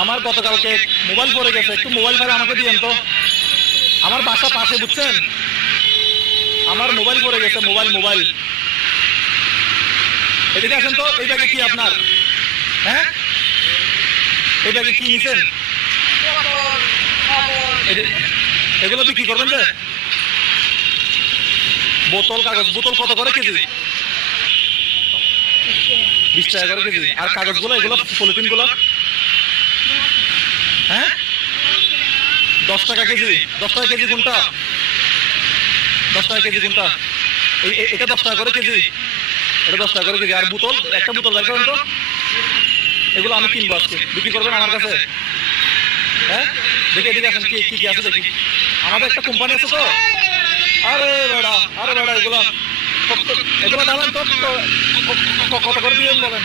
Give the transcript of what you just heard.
আমার গতকালকে মোবাইল পড়ে গেছে, একটু মোবাইল ভাড়া আমাকে দিয়েন তো। আমার বাসা পাশে, বুঝছেন? আমার মোবাইল পড়ে গেছে, মোবাইল। এদিকে আসেন তো। এই ব্যাগে কি আপনার? হ্যাঁ, এই ব্যাগে কি নিছেন? এগুলো বিক্রি করবেন যে? বোতল, কাগজ। বোতল কত করে কেজি? 20 টাকা করে কেজি। আর কাগজগুলো, এগুলো পলিথিন গুলো? হ্যাঁ, 10 টাকা কেজি। 10 টাকা কেজি কোনটা? 10 টাকা কেজি কোনটা? এটা 10 টাকা করে কেজি। এটা 10 টাকা করে কেজি। আর বোতল, একটা বোতল বের করেন তো। এগুলো আমি কিনবো আজকে। বিক্রি করবেন আমার কাছে? হ্যাঁ, দেখে এদিকে আসেন, কি কি আছে দেখি। আমাদের একটা কোম্পানি আছে তো। আরে বেড়া, এগুলো এগুলো দামেন তো। কত করে দিবেন বলেন?